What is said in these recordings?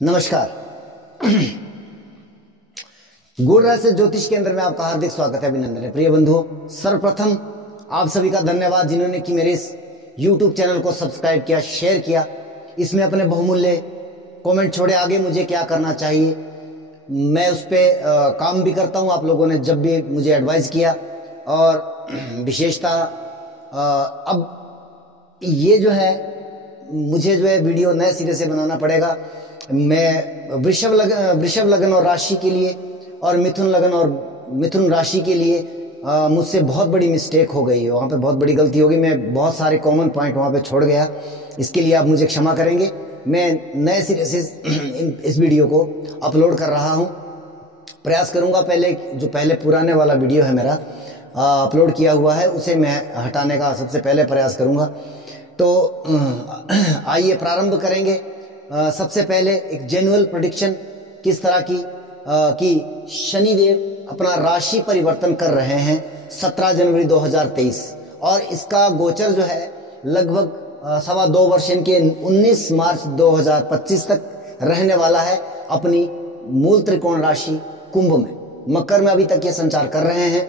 नमस्कार। गुण रहस्य ज्योतिष केंद्र में आपका हार्दिक स्वागत है, अभिनंदन है। प्रिय बंधुओं, सर्वप्रथम आप सभी का धन्यवाद जिन्होंने कि मेरे इस YouTube चैनल को सब्सक्राइब किया, शेयर किया, इसमें अपने बहुमूल्य कमेंट छोड़े। आगे मुझे क्या करना चाहिए मैं उस पर काम भी करता हूं। आप लोगों ने जब भी मुझे एडवाइस किया, और विशेषता अब ये जो है मुझे जो है वीडियो नए सिरे से बनाना पड़ेगा। मैं वृषभ लगन और राशि के लिए और मिथुन राशि के लिए मुझसे बहुत बड़ी मिस्टेक हो गई है, वहाँ पे बहुत बड़ी गलती हो गई। मैं बहुत सारे कॉमन पॉइंट वहाँ पे छोड़ गया, इसके लिए आप मुझे क्षमा करेंगे। मैं नए सिरे से इस वीडियो को अपलोड कर रहा हूँ। प्रयास करूँगा पहले पुराने वाला वीडियो है मेरा अपलोड किया हुआ है, उसे मैं हटाने का सबसे पहले प्रयास करूँगा। तो आइए प्रारंभ करेंगे। सबसे पहले एक जेन्युइन प्रेडिक्शन किस तरह की कि शनिदेव अपना राशि परिवर्तन कर रहे हैं 17 जनवरी 2023, और इसका गोचर जो है लगभग 2.25 वर्ष के 19 मार्च 2025 तक रहने वाला है अपनी मूल त्रिकोण राशि कुंभ में। मकर में अभी तक ये संचार कर रहे हैं।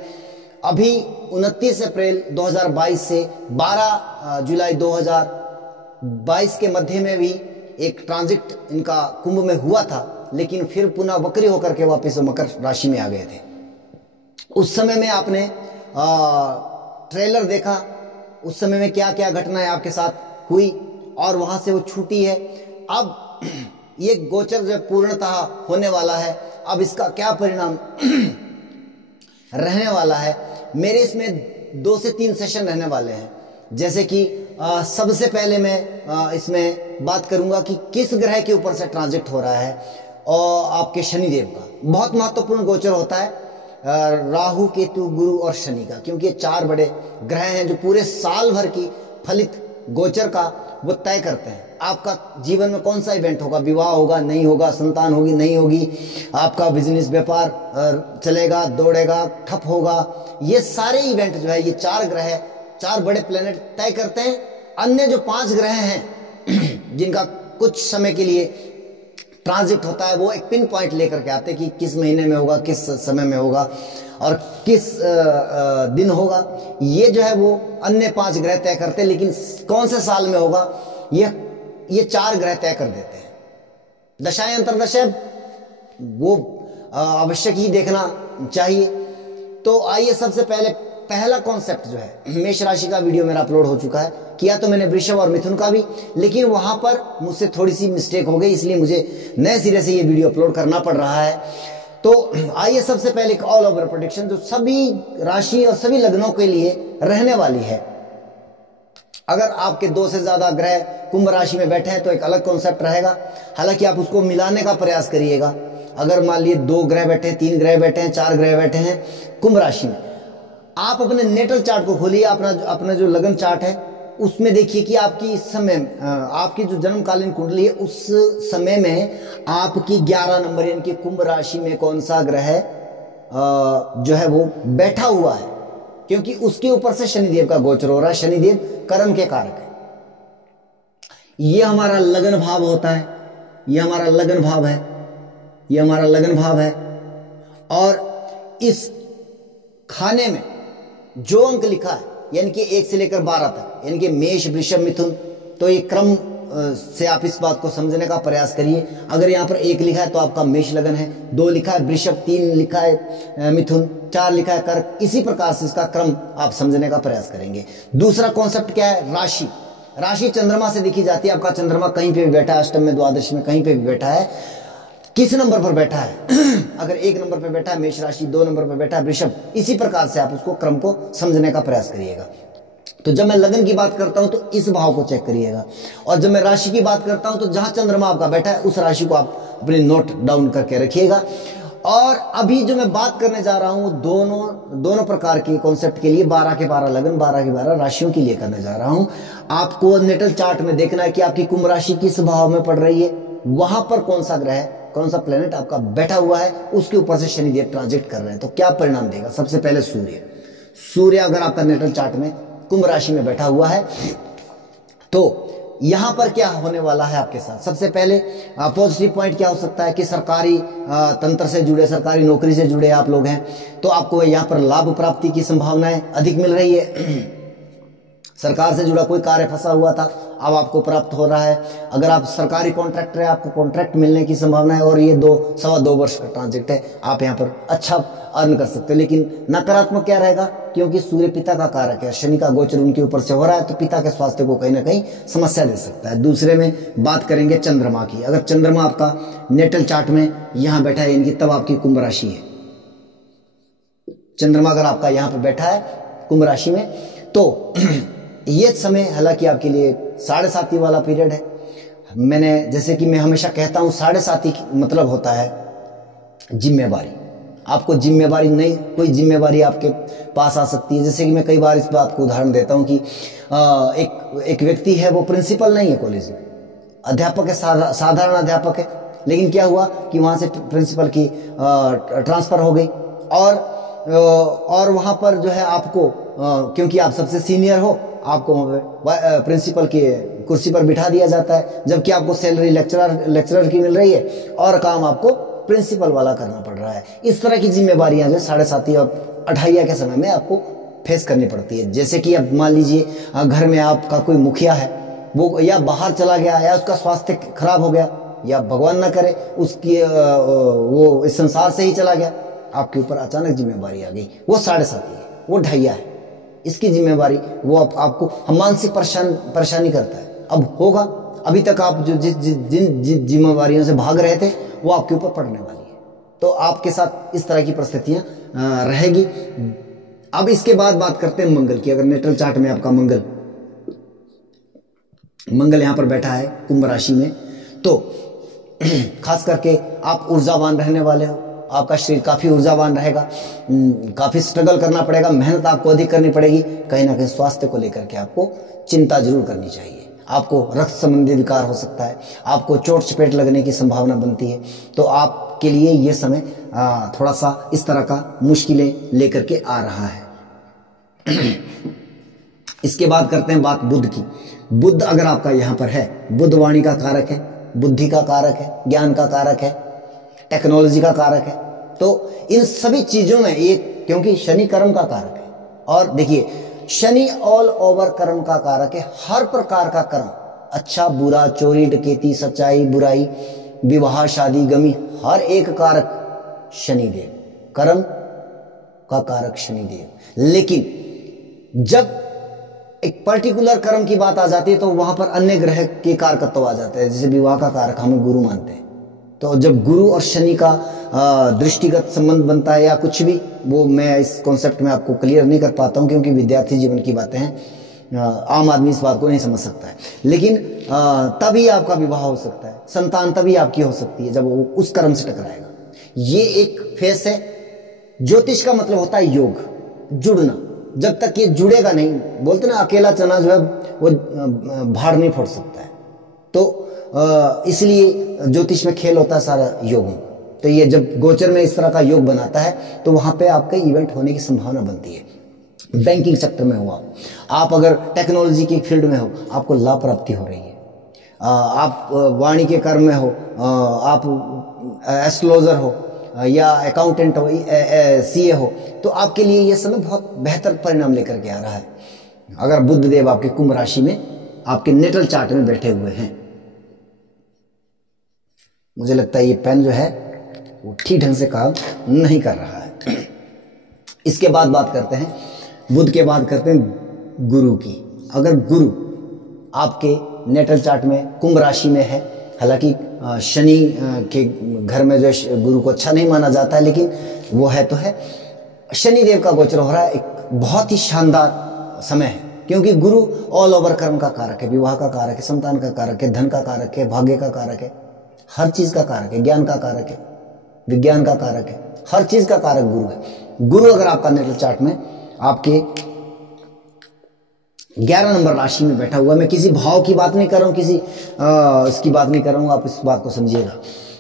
अभी 29 अप्रैल 2022 से 12 जुलाई 2022 के मध्य में भी एक ट्रांजिट इनका कुंभ में हुआ था, लेकिन फिर पुनः वक्री होकर के वापस मकर राशि में आ गए थे। उस समय में आपने ट्रेलर देखा, उस समय में क्या क्या घटनाएं आपके साथ हुई और वहां से वो छूटी है। अब ये गोचर जो पूर्णतः होने वाला है, अब इसका क्या परिणाम रहने वाला है। मेरे इसमें 2 से 3 सेशन रहने वाले हैं। जैसे कि सबसे पहले मैं इसमें बात करूंगा कि किस ग्रह के ऊपर से ट्रांजिट हो रहा है, और आपके शनिदेव का बहुत महत्वपूर्ण गोचर होता है, राहु, केतु, गुरु और शनि का, क्योंकि ये 4 बड़े ग्रह हैं जो पूरे साल भर की फलित गोचर का वो तय करते हैं। आपका जीवन में कौन सा इवेंट होगा, विवाह होगा नहीं होगा, संतान होगी नहीं होगी, आपका बिजनेस व्यापार चलेगा दौड़ेगा ठप होगा, ये सारे इवेंट जो है ये 4 ग्रह 4 बड़े प्लेनेट तय करते हैं। अन्य जो 5 ग्रह हैं जिनका कुछ समय के लिए ट्रांजिट होता है, वो एक पिन पॉइंट लेकर के आते हैं कि किस महीने में होगा, किस समय में होगा और किस दिन होगा। ये जो है वो अन्य 5 ग्रह तय करते हैं, लेकिन कौन से साल में होगा ये 4 ग्रह तय कर देते हैं। दशाएं अंतर्दशाएं वो आवश्यक ही देखना चाहिए। तो आइए सबसे पहला कॉन्सेप्ट जो है, मेष राशि का वीडियो मेरा अपलोड हो चुका है, किया तो मैंने वृषभ और मिथुन का भी, लेकिन वहां पर मुझसे थोड़ी सी मिस्टेक हो गई, इसलिए मुझे नए सिरे से ये वीडियो अपलोड करना पड़ रहा है। तो आइए सबसे पहले एक ऑल ओवर प्रेडिक्शन जो सभी राशि और सभी लग्नों के लिए रहने वाली है। अगर आपके 2 से ज्यादा ग्रह कुंभ राशि में बैठे हैं तो एक अलग कॉन्सेप्ट रहेगा, हालांकि आप उसको मिलाने का प्रयास करिएगा। अगर मान लीजिए 2 ग्रह बैठे हैं, 3 ग्रह बैठे हैं, 4 ग्रह बैठे हैं कुंभ राशि में, आप अपने नेटल चार्ट को खोलिए, अपना जो लगन चार्ट है उसमें देखिए कि आपकी इस समय आपकी जो जन्मकालीन कुंडली है उस समय में आपकी 11 नंबर यानी कि कुंभ राशि में कौन सा ग्रह जो है वो बैठा हुआ है, क्योंकि उसके ऊपर से शनिदेव का गोचर हो रहा है। शनिदेव कर्म के कारक है। ये हमारा लगन भाव होता है, ये हमारा लगन भाव है, ये हमारा लगन भाव है। और इस खाने में जो अंक लिखा है यानी कि 1 से लेकर 12 तक, यानी कि मेष वृषभ मिथुन, तो ये क्रम से आप इस बात को समझने का प्रयास करिए। अगर यहाँ पर 1 लिखा है तो आपका मेष लगन है, 2 लिखा है वृषभ, 3 लिखा है मिथुन, 4 लिखा है कर्क, इसी प्रकार से इसका क्रम आप समझने का प्रयास करेंगे। दूसरा कॉन्सेप्ट क्या है, राशि। राशि चंद्रमा से देखी जाती है। आपका चंद्रमा कहीं पे भी बैठा है, अष्टम में, द्वादश में, कहीं पे भी बैठा है, किस नंबर पर बैठा है अगर 1 नंबर पर बैठा है मेष राशि, 2 नंबर पर बैठा है वृषभ, इसी प्रकार से आप उसको क्रम को समझने का प्रयास करिएगा। तो जब मैं लगन की बात करता हूं तो इस भाव को चेक करिएगा, और जब मैं राशि की बात करता हूं तो जहां चंद्रमा आपका बैठा है उस राशि को आप अपने नोट डाउन करके रखिएगा। और अभी जो मैं बात करने जा रहा हूं दोनों प्रकार के कॉन्सेप्ट के लिए, 12 के 12 लगन, 12 के 12 राशियों के लिए करने जा रहा हूं। आपको नेटल चार्ट में देखना है कि आपकी कुंभ राशि किस भाव में पड़ रही है, वहां पर कौन सा ग्रह, कौन सा प्लेनेट आपका बैठा हुआ है, उसके ऊपर से शनिदेव ट्रांजिट कर रहे हैं, तो क्या परिणाम देगा। सबसे पहले सूर्य अगर आपका नेटल चार्ट में कुंभ राशि में बैठा हुआ है तो यहां पर क्या होने वाला है आपके साथ? सबसे पहले पॉजिटिव पॉइंट क्या हो सकता है कि सरकारी तंत्र से जुड़े, सरकारी नौकरी से जुड़े आप लोग हैं तो आपको यहां पर लाभ प्राप्ति की संभावनाएं अधिक मिल रही है। सरकार से जुड़ा कोई कार्य फंसा हुआ था, अब आपको प्राप्त हो रहा है। अगर आप सरकारी कॉन्ट्रैक्टर है, आपको कॉन्ट्रैक्ट मिलने की संभावना है और ये 2-2.25 वर्ष का ट्रांजेक्ट है, आप यहाँ पर अच्छा अर्न कर सकते हो। लेकिन नकारात्मक क्या रहेगा? क्योंकि सूर्य पिता का कारक है, शनि का गोचर उनके ऊपर से हो रहा है, तो पिता के स्वास्थ्य को कहीं ना कहीं समस्या दे सकता है। दूसरे में बात करेंगे चंद्रमा की। अगर चंद्रमा आपका नेटल चार्ट में यहाँ बैठा है, इनकी तब आपकी कुंभ राशि है। चंद्रमा अगर आपका यहाँ पर बैठा है कुंभ राशि में, तो ये समय हालांकि आपके लिए 7.5 वाला पीरियड है। मैंने जैसे कि मैं हमेशा कहता हूं 7.5 मतलब होता है जिम्मेवारी। आपको जिम्मेवारी नहीं, कोई जिम्मेवारी आपके पास आ सकती है। जैसे कि मैं कई बार इस बात को उदाहरण देता हूं कि एक व्यक्ति है, वो प्रिंसिपल नहीं है कॉलेज में, अध्यापक है, साधारण अध्यापक है, लेकिन क्या हुआ कि वहां से प्रिंसिपल की ट्रांसफर हो गई और वहां पर जो है आपको क्योंकि आप सबसे सीनियर हो, आपको प्रिंसिपल की कुर्सी पर बिठा दिया जाता है, जबकि आपको सैलरी लेक्चरर की मिल रही है और काम आपको प्रिंसिपल वाला करना पड़ रहा है। इस तरह की जिम्मेवारियां जो 7.5 और 28 के समय में आपको फेस करनी पड़ती है। जैसे कि अब मान लीजिए घर में आपका कोई मुखिया है, वो या बाहर चला गया या उसका स्वास्थ्य खराब हो गया या भगवान ना करे उसकी वो इस संसार से ही चला गया, आपके ऊपर अचानक जिम्मेवारी आ गई, वो 7.5 है, वो 28 है। इसकी जिम्मेवारी वो आपको मानसिक परेशानी करता है। अब होगा, अभी तक आप जो जिन जिम्मेवारियों से भाग रहे थे वो आपके ऊपर पड़ने वाली है, तो आपके साथ इस तरह की परिस्थितियां रहेगी। अब इसके बाद बात करते हैं मंगल की। अगर नेटल चार्ट में आपका मंगल यहां पर बैठा है कुंभ राशि में, तो खास करके आप ऊर्जावान रहने वाले हो, आपका शरीर काफी ऊर्जावान रहेगा, काफी स्ट्रगल करना पड़ेगा, मेहनत आपको अधिक करनी पड़ेगी। कहीं ना कहीं स्वास्थ्य को लेकर के आपको चिंता जरूर करनी चाहिए। आपको रक्त संबंधी विकार हो सकता है, आपको चोट चपेट लगने की संभावना बनती है, तो आपके लिए यह समय थोड़ा सा इस तरह का मुश्किलें लेकर के आ रहा है। इसके बाद करते हैं बात बुध की। बुध अगर आपका यहां पर है, बुध वाणी का कारक है, बुद्धि का कारक है, ज्ञान का कारक है, टेक्नोलॉजी का कारक है। तो इन सभी चीजों में ये, क्योंकि शनि कर्म का कारक है, और देखिए शनि ऑल ओवर कर्म का कारक है। हर प्रकार का कर्म, अच्छा बुरा, चोरी डकैती, सच्चाई बुराई, विवाह शादी गमी, हर एक कारक शनिदेव, कर्म का कारक शनिदेव। लेकिन जब एक पर्टिकुलर कर्म की बात आ जाती है तो वहां पर अन्य ग्रह के कारकत्व आ जाते हैं। जैसे विवाह का कारक हमें गुरु मानते हैं, तो जब गुरु और शनि का दृष्टिगत संबंध बनता है या कुछ भी, वो मैं इस कॉन्सेप्ट में आपको क्लियर नहीं कर पाता हूं क्योंकि विद्यार्थी जीवन की बातें हैं, आम आदमी इस बात को नहीं समझ सकता है। लेकिन तभी आपका विवाह हो सकता है, संतान तभी आपकी हो सकती है जब वो उस कर्म से टकराएगा। ये एक फेस है। ज्योतिष का मतलब होता है योग, जुड़ना। जब तक ये जुड़ेगा नहीं, बोलते ना अकेला चना जो है वो भाड़ नहीं फोड़ सकता है, तो इसलिए ज्योतिष में खेल होता है सारा योगों। तो ये जब गोचर में इस तरह का योग बनाता है तो वहां पे आपके इवेंट होने की संभावना बनती है। बैंकिंग सेक्टर में हो आप अगर टेक्नोलॉजी की फील्ड में हो, आपको लाभ प्राप्ति हो रही है। आप वाणी के कर्म में हो, आप एस्ट्रोलॉजर हो या अकाउंटेंट हो, सीए हो, तो आपके लिए यह समय बहुत बेहतर परिणाम लेकर के आ रहा है। अगर बुध देव आपके कुंभ राशि में आपके नेटल चार्ट में बैठे हुए हैं। मुझे लगता है ये पेन जो है वो ठीक ढंग से काम नहीं कर रहा है। इसके बाद बात करते हैं, बुध के बाद करते हैं गुरु की। अगर गुरु आपके नेटल चार्ट में कुंभ राशि में है, हालांकि शनि के घर में जो गुरु को अच्छा नहीं माना जाता है, लेकिन वो है तो है। शनि देव का गोचर हो रहा है, एक बहुत ही शानदार समय है, क्योंकि गुरु ऑल ओवर कर्म का कारक है, विवाह का कारक है, संतान का कारक है, धन का कारक है, भाग्य का कारक है, हर चीज का कारक है, ज्ञान का कारक है, विज्ञान का कारक है, हर चीज का कारक गुरु है। गुरु अगर आपका नेटल चार्ट में आपके 11 नंबर राशि में बैठा हुआ, मैं किसी भाव की बात नहीं कर रहा हूं, किसी इसकी बात नहीं कर रहा हूं, आप इस बात को समझिएगा।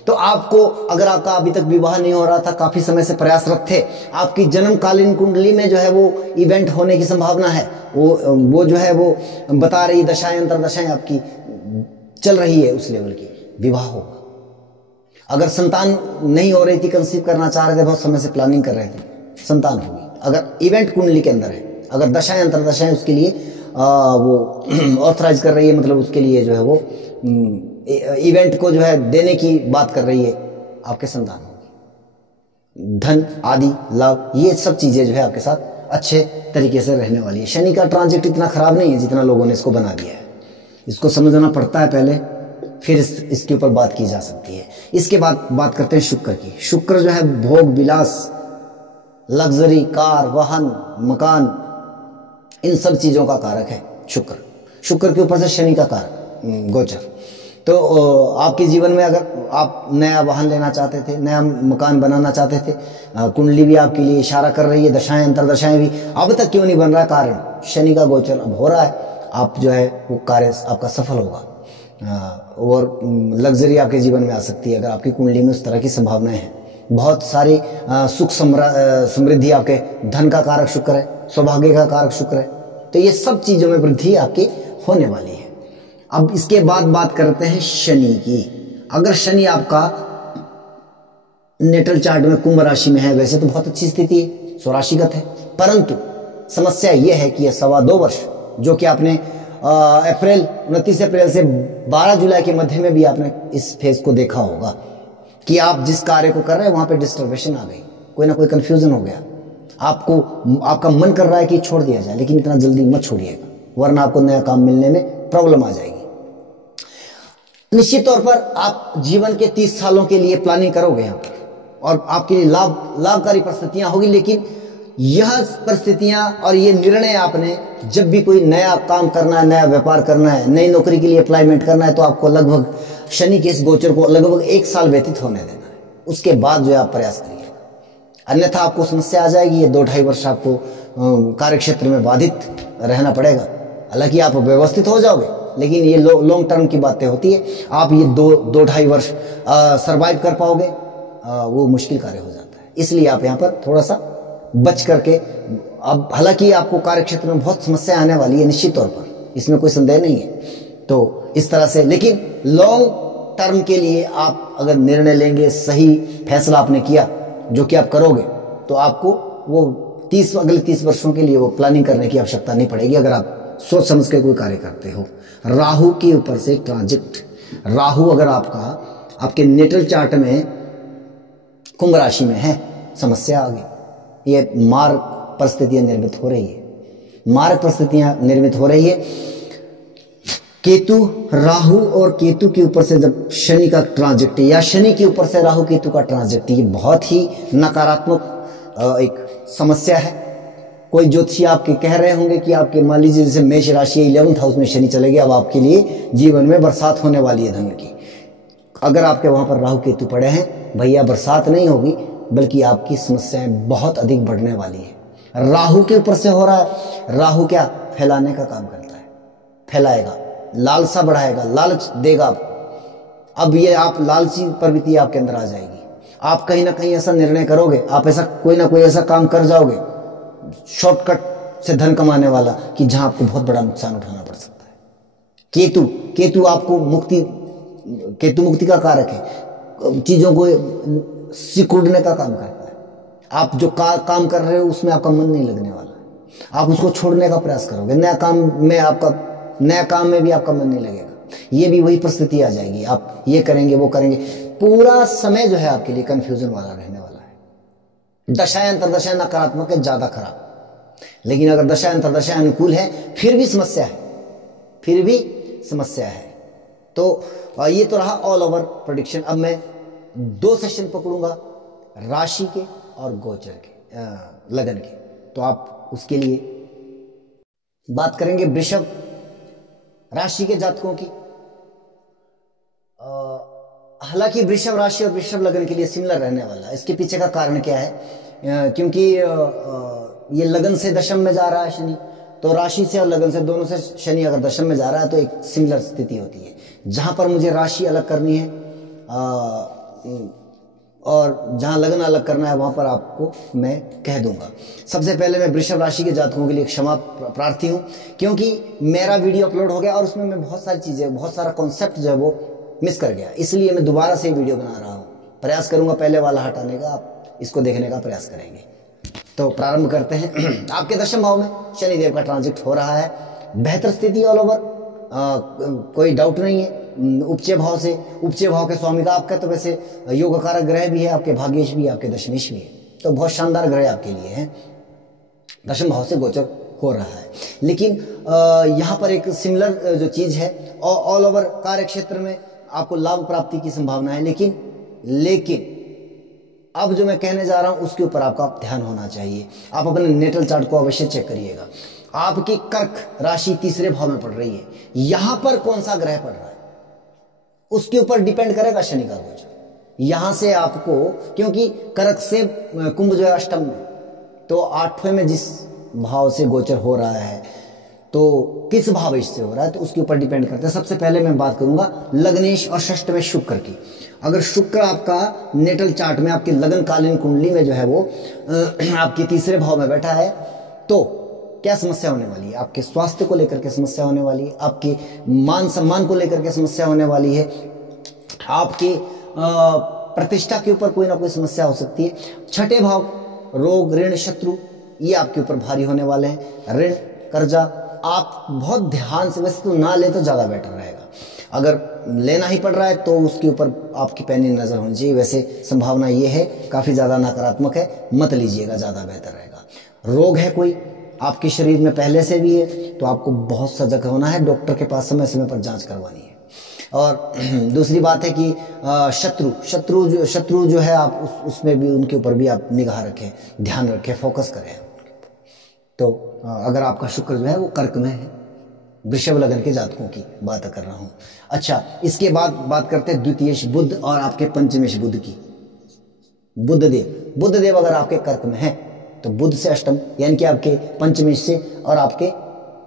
तो आपको, अगर आपका अभी तक विवाह नहीं हो रहा था, काफी समय से प्रयासरत थे, आपकी जन्मकालीन कुंडली में जो है वो इवेंट होने की संभावना है। वो जो है वो बता रही दशाएं अंतर दशाएं आपकी चल रही है उस लेवल की, विवाह होगा। अगर संतान नहीं हो रही थी, कंसीव करना चाह रहे थे, बहुत समय से प्लानिंग कर रहे थे, संतान होगी। अगर इवेंट कुंडली के अंदर है, अगर दशाएं अंतरदशाएं उसके लिए वो ऑथराइज कर रही है, मतलब उसके लिए जो है वो इवेंट को जो है देने की बात कर रही है, आपके संतान होगी। धन आदि लाभ, ये सब चीजें जो है आपके साथ अच्छे तरीके से रहने वाली है। शनि का ट्रांजिट इतना खराब नहीं है जितना लोगों ने इसको बना दिया है। इसको समझना पड़ता है पहले, फिर इसके ऊपर बात की जा सकती है। इसके बाद बात करते हैं शुक्र की। शुक्र जो है भोग विलास, लग्जरी, कार, वाहन, मकान, इन सब चीजों का कारक है शुक्र। शुक्र के ऊपर से शनि का कारक गोचर। तो आपके जीवन में अगर आप नया वाहन लेना चाहते थे, नया मकान बनाना चाहते थे, कुंडली भी आपके लिए इशारा कर रही है, दशाएं अंतरदशाएं भी, अब तक क्यों नहीं बन रहा, कारण शनि का गोचर अब हो रहा है, आप जो है वो कार्य आपका सफल होगा। और लग्जरी आपके जीवन में आ सकती है अगर आपकी कुंडली में उस तरह की संभावनाएं हैं। बहुत सारी सुख समृद्धि, आपके धन का कारक शुक्र है, सौभाग्य का कारक शुक्र है, तो ये सब चीजों में वृद्धि आपकी होने वाली है। अब इसके बाद बात करते हैं शनि की। अगर शनि आपका नेटल चार्ट में कुंभ राशि में है, वैसे तो बहुत अच्छी स्थिति है, स्वराशिगत है, परंतु समस्या यह है कि यह 2.25 वर्ष जो कि आपने 29 अप्रैल से 12 जुलाई के मध्य में भी आपने इस फेज को देखा होगा कि आप जिस कार्य को कर रहे हैं वहां पे डिस्टर्बेशन आ गई, कोई ना कोई कंफ्यूजन हो गया, आपका मन कर रहा है कि छोड़ दिया जाए, लेकिन इतना जल्दी मत छोड़िएगा, वरना आपको नया काम मिलने में प्रॉब्लम आ जाएगी। निश्चित तौर पर आप जीवन के 30 सालों के लिए प्लानिंग करोगे यहाँ पर, और आपके लिए लाभकारी परिस्थितियां होगी, लेकिन यह परिस्थितियां और ये निर्णय आपने जब भी कोई नया काम करना है, नया व्यापार करना है, नई नौकरी के लिए अप्लाइमेंट करना है, तो आपको लगभग शनि के इस गोचर को लगभग 1 साल व्यतीत होने देना है, उसके बाद जो है आप प्रयास करिएगा, अन्यथा आपको समस्या आ जाएगी। ये 2-2.5 वर्ष आपको कार्य क्षेत्र में बाधित रहना पड़ेगा। हालांकि आप व्यवस्थित हो जाओगे, लेकिन ये लॉन्ग टर्म की बातें होती है, आप ये 2-2.5 वर्ष सरवाइव कर पाओगे, वो मुश्किल कार्य हो जाता है। इसलिए आप यहाँ पर थोड़ा सा बच करके, अब हालांकि आपको कार्य क्षेत्र में बहुत समस्या आने वाली है निश्चित तौर पर, इसमें कोई संदेह नहीं है, तो इस तरह से, लेकिन लॉन्ग टर्म के लिए आप अगर निर्णय लेंगे, सही फैसला आपने किया जो कि आप करोगे, तो आपको वो अगले 30 वर्षों के लिए वो प्लानिंग करने की आवश्यकता नहीं पड़ेगी, अगर आप सोच समझ के कोई कार्य करते हो। राहु के ऊपर से ट्रांजिट, राहु अगर आपके नेटल चार्ट में कुंभ राशि में है, समस्या आ गई, ये मार्ग परिस्थितियां निर्मित हो रही है, मार्ग परिस्थितियां निर्मित हो रही है। केतु, राहु और केतु के ऊपर से जब शनि का ट्रांजिट या शनि के ऊपर से राहु केतु का ट्रांजिट, ये बहुत ही नकारात्मक एक समस्या है। कोई ज्योतिषी आपके कह रहे होंगे कि आपके, मान लीजिए जैसे मेष राशि 11th हाउस में शनि चले गए, अब आपके लिए जीवन में बरसात होने वाली है धन की। अगर आपके वहां पर राहु केतु पड़े हैं, भैया बरसात नहीं होगी, बल्कि आपकी समस्याएं बहुत अधिक बढ़ने वाली है। राहु के ऊपर से हो रहा है, राहु क्या फैलाने का काम करता है, फैलाएगा, लालसा बढ़ाएगा, लालच देगा आपको। अब ये आप लालची प्रवृत्ति आपके अंदर आ जाएगी, आप कहीं ना कहीं ऐसा निर्णय करोगे, आप ऐसा कोई ना कोई ऐसा काम कर जाओगे शॉर्टकट से धन कमाने वाला, कि जहां आपको बहुत बड़ा नुकसान उठाना पड़ सकता है। केतु आपको मुक्ति का कारक है, चीजों को सिकुड़ने का काम करता है। आप जो काम कर रहे हो उसमें आपका मन नहीं लगने वाला है, आप उसको छोड़ने का प्रयास करोगे, नया काम में भी आपका मन नहीं लगेगा, ये भी वही परिस्थिति आ जाएगी, आप ये करेंगे वो करेंगे, पूरा समय जो है आपके लिए कंफ्यूजन वाला रहने वाला है। दशाएं अंतरदशाएं नकारात्मक है, ज्यादा खराब, लेकिन अगर दशाएं अंतरदशाएं अनुकूल है, फिर भी समस्या है। तो ये तो रहा ऑल ओवर प्रेडिक्शन। अब मैं 2 सेशन पकड़ूंगा, राशि के और गोचर के, लगन के, तो आप उसके लिए बात करेंगे वृषभ राशि के जातकों की। हालांकि वृषभ राशि और वृषभ लगन के लिए सिमिलर रहने वाला है। इसके पीछे का कारण क्या है, क्योंकि ये लगन से दशम में जा रहा है शनि, तो राशि से और लगन से, दोनों से शनि अगर दशम में जा रहा है तो एक सिमिलर स्थिति होती है। जहां पर मुझे राशि अलग करनी है, और जहां लगन अलग करना है वहां पर आपको मैं कह दूंगा। सबसे पहले मैं वृषभ राशि के जातकों के लिए क्षमा प्रार्थी हूं, क्योंकि मेरा वीडियो अपलोड हो गया और उसमें मैं बहुत सारी चीजें, बहुत सारा कॉन्सेप्ट जो है वो मिस कर गया, इसलिए मैं दोबारा से वीडियो बना रहा हूं। प्रयास करूंगा पहले वाला हटाने का, आप इसको देखने का प्रयास करेंगे। तो प्रारंभ करते हैं। आपके दशम भाव में शनिदेव का ट्रांजिट हो रहा है, बेहतर स्थिति ऑल ओवर, कोई डाउट नहीं है। उपचय भाव से, उपचय भाव के स्वामी का आपका तो वैसे योग कारक ग्रह भी है, आपके भाग्येश भी है, आपके दशमेश भी है, तो बहुत शानदार ग्रह आपके लिए है। दशम भाव से गोचर हो रहा है, लेकिन यहाँ पर एक सिमिलर जो चीज है, ऑल ओवर कार्य क्षेत्र में आपको लाभ प्राप्ति की संभावना है, लेकिन अब जो मैं कहने जा रहा हूं उसके ऊपर आपका ध्यान होना चाहिए। आप अपने नेटल चार्ट को अवश्य चेक करिएगा। आपकी कर्क राशि तीसरे भाव में पड़ रही है, यहां पर कौन सा ग्रह पड़ रहा है उसके ऊपर डिपेंड करेगा शनि का गोचर। यहां से आपको, क्योंकि कर्क से कुंभ जो है अष्टम में, तो आठवें में जिस भाव से गोचर हो रहा है, तो किस भाव से हो रहा है तो उसके ऊपर डिपेंड करता है। सबसे पहले मैं बात करूंगा लग्नेश और षष्ठ में शुक्र की। अगर शुक्र आपका नेटल चार्ट में आपकी लगनकालीन कुंडली में जो है वो आपके तीसरे भाव में बैठा है, तो क्या समस्या होने वाली है? आपके स्वास्थ्य को लेकर के समस्या होने वाली है, आपके मान सम्मान को लेकर के समस्या होने वाली है, आपकी प्रतिष्ठा के ऊपर कोई ना कोई समस्या हो सकती है। छठे भाव रोग, ऋण, शत्रु, ये आपके ऊपर भारी होने वाले हैं। ऋण, कर्जा आप बहुत ध्यान से, वैसे तो ना ले तो ज्यादा बेटर रहेगा, अगर लेना ही पड़ रहा है तो उसके ऊपर आपकी पैनी नजर होनी चाहिए। वैसे संभावना ये है, काफी ज्यादा नकारात्मक है, मत लीजिएगा, ज्यादा बेहतर रहेगा। रोग है कोई आपके शरीर में पहले से भी है तो आपको बहुत सजग होना है, डॉक्टर के पास समय समय पर जांच करवानी है। और दूसरी बात है कि शत्रु जो है आप उसमें भी, उनके ऊपर भी आप निगाह रखें, ध्यान रखें, फोकस करें। तो अगर आपका शुक्र जो है वो कर्क में है, वृषभ लगन के जातकों की बात कर रहा हूं। अच्छा, इसके बाद बात करते हैं द्वितीयेश बुध और आपके पंचमेश बुध की। बुधदेव अगर आपके कर्क में है तो बुध से अष्टम, यानी कि आपके पंचमेश से और आपके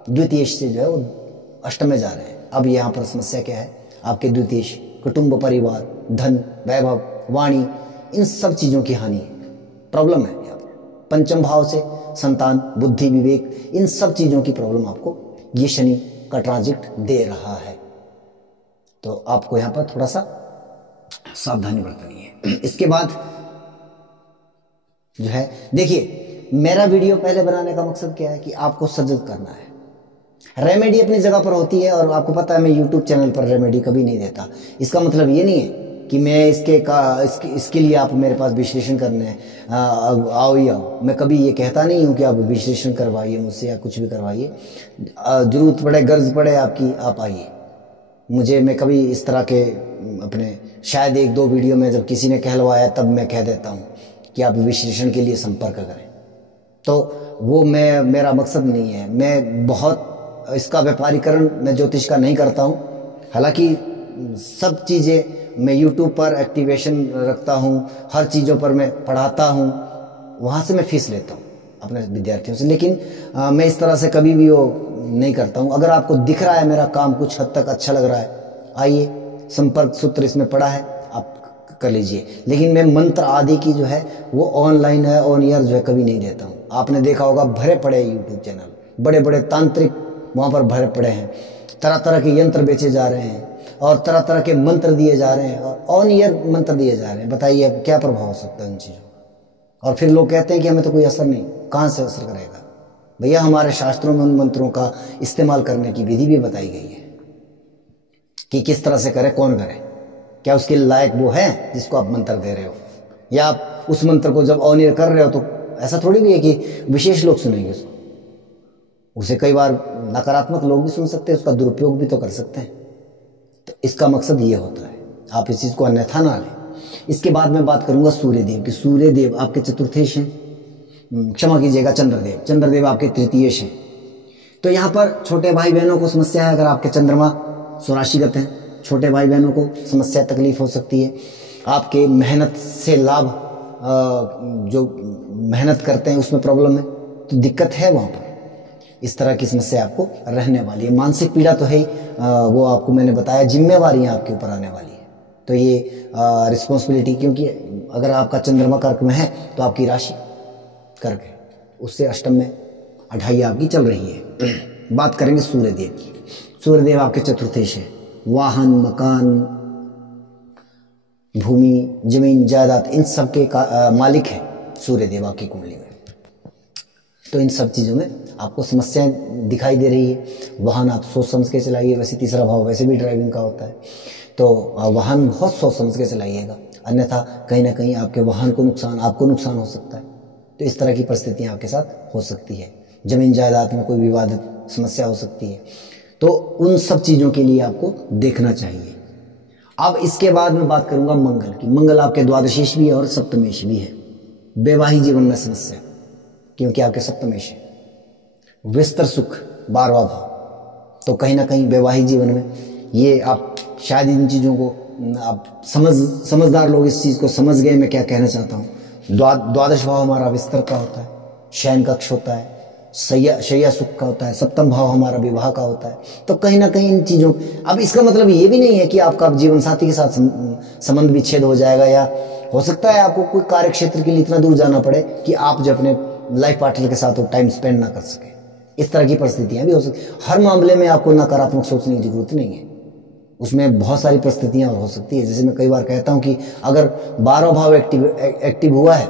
द्वितीयेश से जो है वो अष्टम में जा रहे हैं। अब यहाँ पर समस्या क्या है? आपके द्वितीयेश, कुटुंब, परिवार, धन, वैभव, वाणी, इन सब चीजों की हानि है, प्रॉब्लम है यहाँ पर। पंचम भाव से संतान, बुद्धि, विवेक, इन सब चीजों की प्रॉब्लम आपको ये शनि का ट्रांजिट दे रहा है, तो आपको यहां पर थोड़ा सा सावधानी बरतनी है। इसके बाद जो है, देखिए मेरा वीडियो पहले बनाने का मकसद क्या है कि आपको सजग करना है। रेमेडी अपनी जगह पर होती है, और आपको पता है मैं यूट्यूब चैनल पर रेमेडी कभी नहीं देता। इसका मतलब ये नहीं है कि मैं इसके लिए आप मेरे पास विश्लेषण करने आओ ही आओ। मैं कभी ये कहता नहीं हूं कि आप विश्लेषण करवाइए मुझसे या कुछ भी करवाइए, जरूरत पड़े, गर्ज पड़े आपकी, आप आइए मुझे। मैं कभी इस तरह के अपने, शायद एक दो वीडियो में जब किसी ने कहलवाया तब मैं कह देता हूं कि आप विश्लेषण के लिए संपर्क करें, तो वो मेरा मकसद नहीं है। मैं बहुत इसका व्यापारीकरण मैं ज्योतिष का नहीं करता हूं। हालांकि सब चीजें मैं YouTube पर एक्टिवेशन रखता हूं, हर चीजों पर मैं पढ़ाता हूं, वहां से मैं फीस लेता हूं अपने विद्यार्थियों से, लेकिन मैं इस तरह से कभी भी वो नहीं करता हूं। अगर आपको दिख रहा है मेरा काम कुछ हद तक अच्छा लग रहा है, आइए, संपर्क सूत्र इसमें पड़ा है, आप कर लीजिए। लेकिन मैं मंत्र आदि की जो है वो ऑनलाइन है, ऑन ईयर जो है कभी नहीं देता हूं। आपने देखा होगा भरे पड़े यूट्यूब चैनल, बड़े बड़े तांत्रिक वहां पर भरे पड़े हैं, तरह तरह के यंत्र बेचे जा रहे हैं और तरह तरह के मंत्र दिए जा रहे हैं और ऑन ईयर मंत्र दिए जा रहे हैं। बताइए अब क्या प्रभाव हो सकता है उन चीजों का? और फिर लोग कहते हैं कि हमें तो कोई असर नहीं। कहां से असर करेगा भैया? हमारे शास्त्रों में उन मंत्रों का इस्तेमाल करने की विधि भी बताई गई है कि किस तरह से करे, कौन करे, क्या उसके लायक वो है जिसको आप मंत्र दे रहे हो, या आप उस मंत्र को जब ऑन ईयर कर रहे हो तो ऐसा थोड़ी भी है कि विशेष लोग सुनेंगे उसको। उसे कई बार नकारात्मक लोग भी सुन सकते हैं, उसका दुरुपयोग भी तो कर सकते हैं। तो इसका मकसद ये होता है, आप इस चीज को अन्यथा ना लें। इसके बाद मैं बात करूंगा सूर्यदेव की। सूर्यदेव आपके चतुर्थेश हैं, क्षमा कीजिएगा चंद्रदेव आपके तृतीयेश हैं। तो यहाँ पर छोटे भाई बहनों को समस्या है। अगर आपके चंद्रमा स्वराशिगत हैं, छोटे भाई बहनों को समस्या, तकलीफ हो सकती है। आपके मेहनत से लाभ, जो मेहनत करते हैं उसमें प्रॉब्लम है, तो दिक्कत है वहां पर। इस तरह की समस्या आपको रहने वाली है। मानसिक पीड़ा तो है ही, वो आपको मैंने बताया, जिम्मेवारियां आपके ऊपर आने वाली है। तो ये रिस्पॉन्सिबिलिटी, क्योंकि अगर आपका चंद्रमा कर्क में है तो आपकी राशि कर्क है, उससे अष्टम में अढ़ाई आपकी चल रही है। बात करेंगे सूर्यदेव की। सूर्यदेव आपके चतुर्थेश है, वाहन, मकान, भूमि, जमीन, जायदाद, इन सब के मालिक है सूर्यदेव आपकी कुंडली में। तो इन सब चीज़ों में आपको समस्याएं दिखाई दे रही है। वाहन आप सोच समझ के चलाइए, वैसे तीसरा भाव वैसे भी ड्राइविंग का होता है, तो वाहन बहुत सोच समझ के चलाइएगा, अन्यथा कहीं ना कहीं आपके वाहन को नुकसान, आपको नुकसान हो सकता है। तो इस तरह की परिस्थितियां आपके साथ हो सकती है। जमीन जायदाद में कोई विवादित समस्या हो सकती है, तो उन सब चीज़ों के लिए आपको देखना चाहिए। अब इसके बाद मैं बात करूंगा मंगल की। मंगल आपके द्वादशेश भी है और सप्तमेश भी है। वैवाहिक जीवन में समस्या, क्योंकि आपके सप्तमेश है, विस्तर सुख 12वां भाव, तो कहीं ना कहीं वैवाहिक जीवन में ये आप शायद इन चीज़ों को आप समझदार लोग इस चीज़ को समझ गए मैं क्या कहना चाहता हूँ। द्वादश भाव हमारा विस्तर का होता है, शयन कक्ष होता है, शैया सुख का होता है, सप्तम भाव हमारा विवाह का होता है। तो कहीं ना कहीं इन चीज़ों, अब इसका मतलब ये भी नहीं है कि आपका जीवन साथी के साथ संबंध विच्छेद हो जाएगा, या हो सकता है आपको कोई कार्य क्षेत्र के लिए इतना दूर जाना पड़े कि आप जो अपने लाइफ पार्टनर के साथ वो टाइम स्पेंड ना कर सके। इस तरह की परिस्थितियां भी हो सकती। हर मामले में आपको नकारात्मक सोचने की जरूरत नहीं है, उसमें बहुत सारी परिस्थितियां और हो सकती है। जैसे मैं कई बार कहता हूं कि अगर 12वां भाव एक्टिव हुआ है,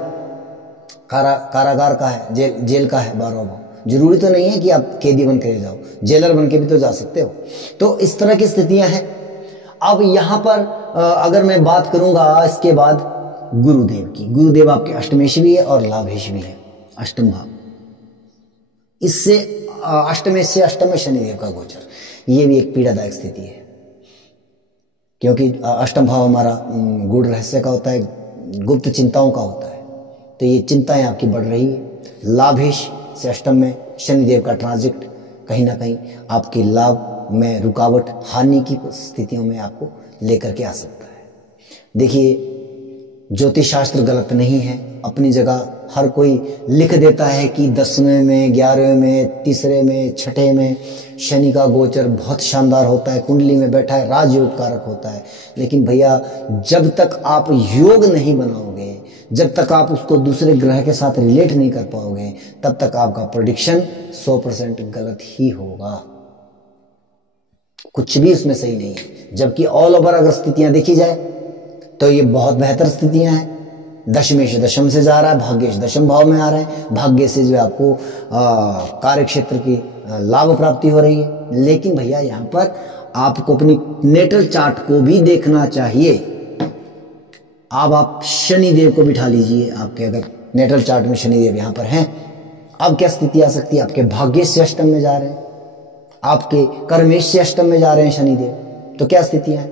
कारागार का है, जेल का है 12वां भाव, जरूरी तो नहीं है कि आप कैदी बन के जाओ, जेलर बन के भी तो जा सकते हो। तो इस तरह की स्थितियां हैं। अब यहां पर अगर मैं बात करूंगा इसके बाद गुरुदेव की। गुरुदेव आपके अष्टमेश भी है और लाभेश भी है, अष्टम भाव। इससे अष्टमेश से अष्टम में शनिदेव का गोचर, ये भी एक पीड़ादायक स्थिति है, क्योंकि अष्टम भाव हमारा गूढ़ रहस्य का होता है, गुप्त चिंताओं का होता है। तो ये चिंताएं आपकी बढ़ रही है। लाभेश से अष्टम में शनिदेव का ट्रांजिट कहीं ना कहीं आपके लाभ में रुकावट, हानि की स्थितियों में आपको लेकर के आ सकता है। देखिए, ज्योतिष शास्त्र गलत नहीं है, अपनी जगह हर कोई लिख देता है कि 10वें में, 11वें में, तीसरे में, छठे में शनि का गोचर बहुत शानदार होता है, कुंडली में बैठा है, राजयोग कारक होता है। लेकिन भैया, जब तक आप योग नहीं बनाओगे, जब तक आप उसको दूसरे ग्रह के साथ रिलेट नहीं कर पाओगे, तब तक आपका प्रेडिक्शन 100% गलत ही होगा। कुछ भी उसमें सही नहीं है। जबकि ऑल ओवर अगर स्थितियां देखी जाए तो ये बहुत बेहतर स्थितियां हैं। दशमेश दशम से जा रहा है, भाग्येश दशम भाव में आ रहे हैं, भाग्य से जो है आपको कार्य क्षेत्र की लाभ प्राप्ति हो रही है। लेकिन भैया, यहाँ पर आपको अपनी नेटल चार्ट को भी देखना चाहिए। अब आप शनिदेव को बिठा लीजिए, आपके अगर नेटल चार्ट में शनिदेव यहाँ पर हैं, अब क्या स्थिति आ सकती है? आपके भाग्य से अष्टम में जा रहे हैं, आपके कर्मेश से अष्टम में जा रहे हैं शनिदेव, तो क्या स्थितियां हैं?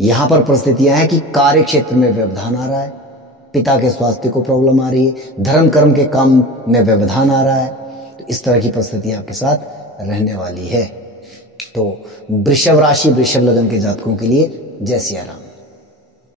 यहां पर परिस्थितियां हैं कि कार्य क्षेत्र में व्यवधान आ रहा है, पिता के स्वास्थ्य को प्रॉब्लम आ रही है, धर्म कर्म के काम में व्यवधान आ रहा है। तो इस तरह की परिस्थितियां आपके साथ रहने वाली है। तो वृषभ राशि, वृषभ लग्न के जातकों के लिए जय सिया राम।